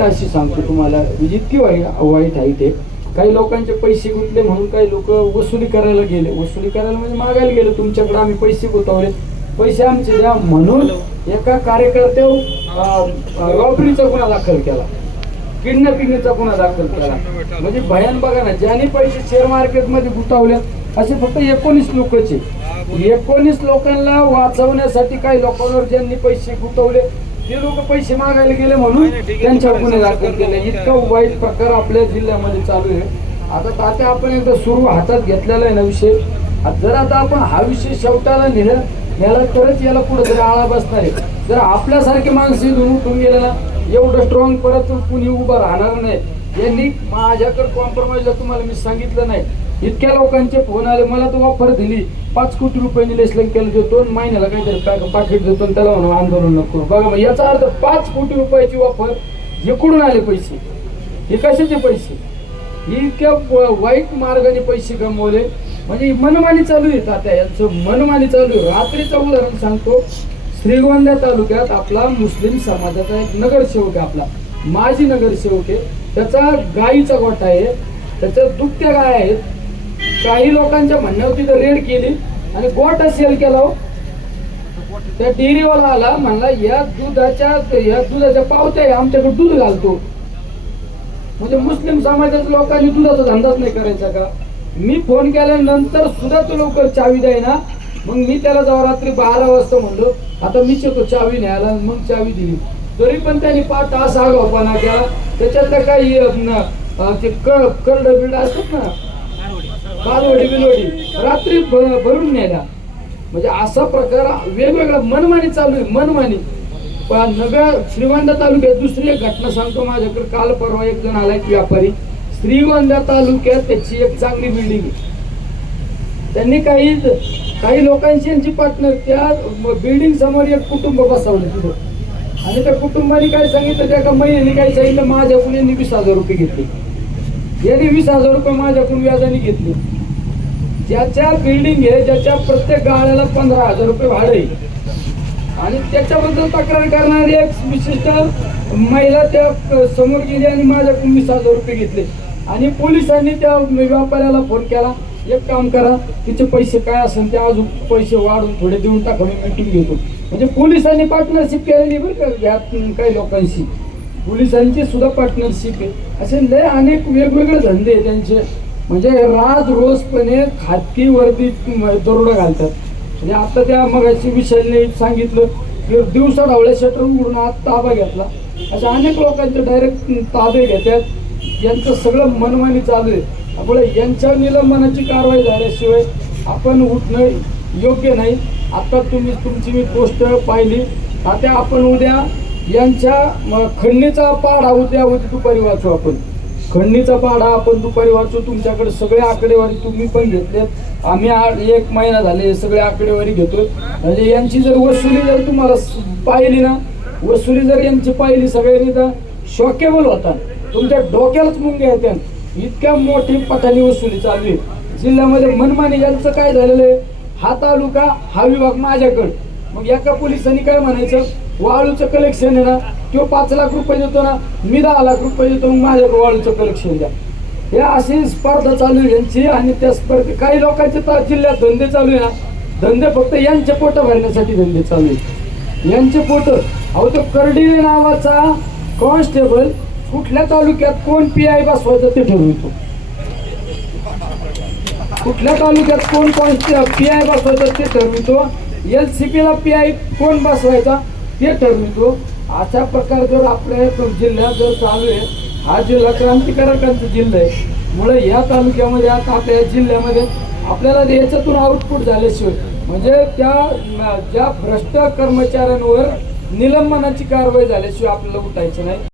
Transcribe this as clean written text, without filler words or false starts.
अशी सांगतो तुम्हाला, जितकी वाईट आहे ते काही लोकांचे पैसे गुंतले म्हणून काही लोक वसुली करायला गेले. वसुली करायला म्हणजे मागायला गेले, तुमच्याकडे आम्ही पैसे गुंतवले, पैसे आमचे द्या म्हणून एका कार्यकर्त्यावर रॉबरीचा गुन्हा दाखल केला, किडनॅपिंगचा गुन्हा दाखल केला. म्हणजे भयान बघा ना, ज्यांनी पैसे शेअर मार्केटमध्ये गुंतवले असे फक्त 19 लोकचे. 19 लोकांना वाचवण्यासाठी काही लोकांवर ज्यांनी पैसे गुंतवले ते लोक पैसे मागायला गेले म्हणून त्यांच्यावर गुन्हे दाखल केले. इतका वाईट प्रकार आपल्या जिल्ह्यामध्ये चालू आहे. आता तात्या आपण एकदा सुरू हातात घेतलेला आहे ना विषय. जर आता आपण हा विषय शेवटाला नेला तरच याला पुढे तरी आळा बसणार आहे. जर आपल्यासारखे माणसं इथून उठून गेले ना, एवढं स्ट्रॉंग परत कुणी उभं राहणार नाही. यांनी माझ्याकडे कॉम्प्रोमाइजला तुम्हाला मी सांगितलं नाही, इतक्या लोकांचे फोन आले, मला तो ऑफर दिली 5 कोटी रुपयांनी लेसलिंग केलं देतो, महिन्याला काहीतरी पाकिट देतो आणि त्याला म्हणून आंदोलन नको. बघा मग याचा अर्थ 5 कोटी रुपयाची ऑफर हे कुठून आले पैसे, हे कशाचे पैसे, ही इतक्या वाईट मार्गाने पैसे गमवले. म्हणजे मनमानी चालू आहे. आता यांचं मनमानी चालू आहे. रात्रीचं उदाहरण सांगतो, श्रीगोंदा तालुक्यात आपला मुस्लिम समाजाचा एक नगरसेवक आहे, आपला माजी नगरसेवक आहे, त्याचा गाईचा गोठा आहे, त्याच्या दुभत्या गाय आहेत. काही लोकांच्या म्हणण्यावर तिथं रेड केली आणि गोठा सेल केला. त्या डेअरीवाला आला, म्हणला या दुधाच्या पावत्या आहे, आमच्याकडे दूध घालतो. म्हणजे मुस्लिम समाजाच्या लोकांनी दुधाचा धंदाच नाही करायचा का? मी फोन केल्यानंतर सुद्धा तो लवकर चावी द्याय ना. मग मी त्याला जेव्हा रात्री 12 वाजता म्हणलो आता मीच येतो चावी न्यायला, मग चावी दिली. तरी पण त्यांनी 5 तास आगाऊपणा केला. त्याच्यातलं काही ते करड बिल्ड असतात ना, कालवडी बिलवडी रात्री भरून न्यायला. म्हणजे असा प्रकार वेगवेगळा मनमानी चालू आहे, मनमानी. पण श्रीगोंदा तालुक्यात दुसरी एक घटना सांगतो. माझ्याकडे काल परवा एक जण आला, एक व्यापारी. श्रीगोंदा तालुक्यात त्याची एक चांगली बिल्डिंग आहे. त्यांनी काही लोकांची यांची पार्टनर त्या बिल्डिंग समोर एक कुटुंब बसवलं तिथं. आणि त्या कुटुंबाने काय सांगितलं, त्या महिन्याने काय सांगितलं, माझ्याकडून यांनी 20,000 रुपये घेतले. यांनी 20,000 रुपये माझ्याकडून व्याजाने घेतले. ज्याच्या बिल्डिंग आहे, ज्याच्या प्रत्येक गाळ्याला 15,000 रुपये भाडे आणि त्याच्याबद्दल तक्रार करणारी एक विशिष्ट महिला त्या समोर गेली आणि माझ्याकडून 20,000 रुपये घेतले. आणि पोलिसांनी त्या व्यापाऱ्याला फोन केला, एक काम करा, तिचे पैसे काय असेल ते अजून पैसे वाढून थोडे देऊन टाका, मी मिटून घेतो. म्हणजे पोलिसांनी पार्टनरशिप केलेली बरं का यात काही लोकांशी. पोलिसांची सुद्धा पार्टनरशिप आहे. असे लय अनेक वेगवेगळे धंदे त्यांचे. म्हणजे रोजपणे खाजगी वर्दी दरोडा घालतात. म्हणजे आता त्या मगाशी विशालने सांगितलं की दिवसा ढवळ्या शटर उघडून आत ताबा घेतला. अशा अनेक लोकांचे डायरेक्ट ताबे घेतात. यांचं सगळं मनमानी चालू आहे. त्यामुळे यांच्या निलंबनाची कारवाई झाल्याशिवाय आपण उठणं योग्य नाही. आता तुमची मी पोस्ट पाहिली. आता आपण उद्या यांच्या खंडणीचा पाढा उद्या दुपारी वाचू. आपण खंडणीचा पाढा आपण दुपारी वाचू. तुमच्याकडे सगळे आकडेवारी तुम्ही पण घेतलेत, आम्ही 1 महिना झाले सगळे आकडेवारी घेतोय. म्हणजे यांची जर वसुली जर तुम्हाला पाहिली ना, वसुली जर यांची पाहिली सगळ्यांनी तर शॉकेबल होता. तुमच्या डोक्यालाच मुंग्या येत्या. इतक्या मोठी पठाणी वसुली चालू आहे जिल्ह्यामध्ये. मनमानी यांचं काय झालेलं आहे, हा तालुका हा विभाग माझ्याकडे. मग एका पोलिसांनी काय म्हणायचं, वाळूचं कलेक्शन आहे ना, तो 5 लाख रुपये देतो ना, मी 10 लाख रुपये देतो, मग माझ्याकडे वाळूचं कलेक्शन द्या. हे अशी स्पर्धा चालू आहे यांची. आणि त्या स्पर्धे काही लोकांचे तर जिल्ह्यात धंदे चालू आहे ना, धंदे फक्त यांचे पोट भरण्यासाठी धंदे चालू आहे, यांचे पोट. अहो तो कर्डिले नावाचा कॉन्स्टेबल कुठल्या तालुक्यात कोण PI बसवायचं ते ठरवतो. कुठल्या तालुक्यात कोण PI बसवायचं ते ठरवितो. LCP ला PI कोण बसवायचा ते ठरवितो. अशा प्रकार जर आपल्या जिल्ह्यात जर चालू आहे, हा जिल्हा क्रांतिकारकांचा जिल्हा आहे. मुळे या तालुक्यामध्ये आता आपल्या जिल्ह्यामध्ये आपल्याला याच्यातून आउटपुट झाल्याशिवाय, म्हणजे ज्या भ्रष्ट कर्मचाऱ्यांवर निलंबनाची कारवाई झाल्याशिवाय आपल्याला उठायचं नाही.